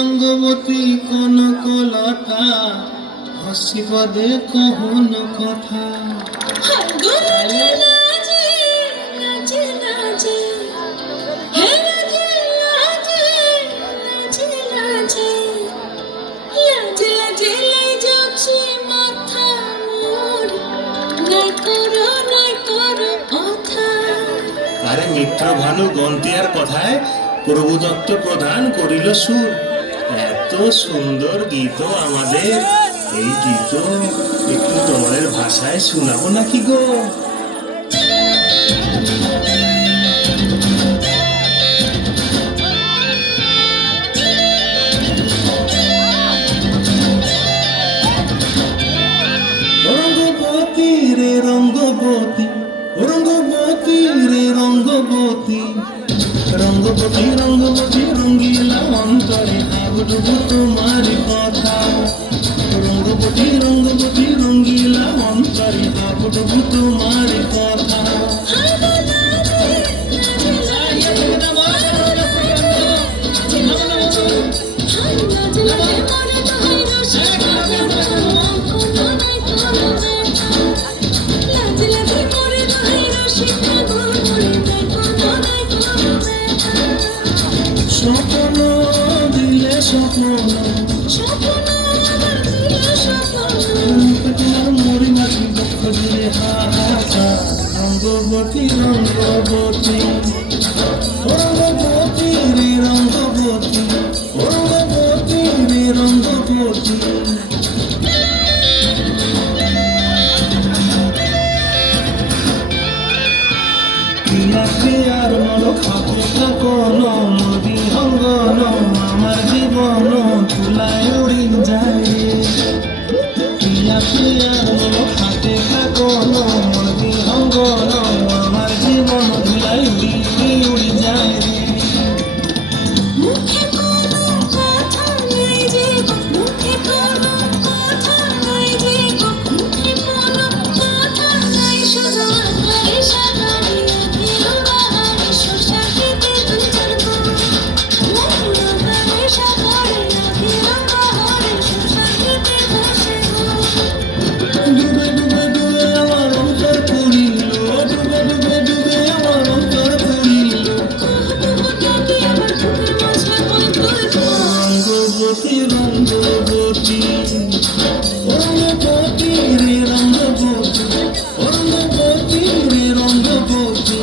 রঙ্গবতী কনকলতা হসিব দেখুন কথা আরে মিত্র ভানু গন্তিয়ার কথায় প্রভু দত্ত প্রদান করিল সুর। এত সুন্দর গীত আমাদের, এই গীত একটু তোমাদের ভাষায় শোনাবো নাকি গো? রঙ্গবতী রে রঙ্গবতী, রঙ্গবতী রে রঙ্গবতী, রঙ্গবতী রঙ্গবতী রঙ্গিলা অন্তরে আবডুবু তোমার কথা। রঙ্গবতী রঙ্গবতী রঙ্গিলা অন্তরে আবডুবু তোমার কথা। স্বপ্ন দিলে স্বপ্ন তোমার মরি মাটি বক্ষ জুড়ে হাহাকার। রঙ্গবতী রঙ্গবতী, রঙ্গবতী রে রঙ্গবতী, রঙ্গবতী রে রঙ্গবতী। আর মনো খাপে থাকন নদী অঙ্গন, আমার জীবন তুলায় উড়ি যায়। আর মনো খাপে থাকন নদী অঙ্গন, আমার জীবন তুলায় উড়ি যায় রে। রঙ্গবতী রঙ্গবতী, রঙ্গবতী রে রঙ্গবতী, রঙ্গবতী রে রঙ্গবতী।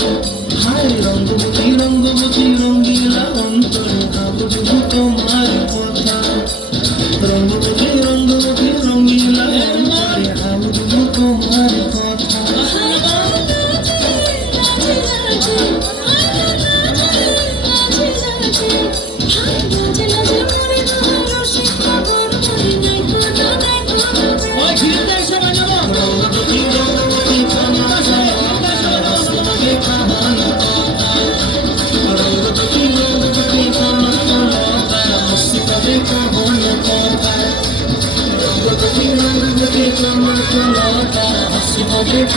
হায় রঙ্গবতী রঙ্গবতী রঙ্গিলা অন্তরে আবডুবু তোমার কথা। রঙ্গবতী রঙ্গবতী রঙ্গিলা অন্তরে আবডুবু তোমার কথা। Hasiba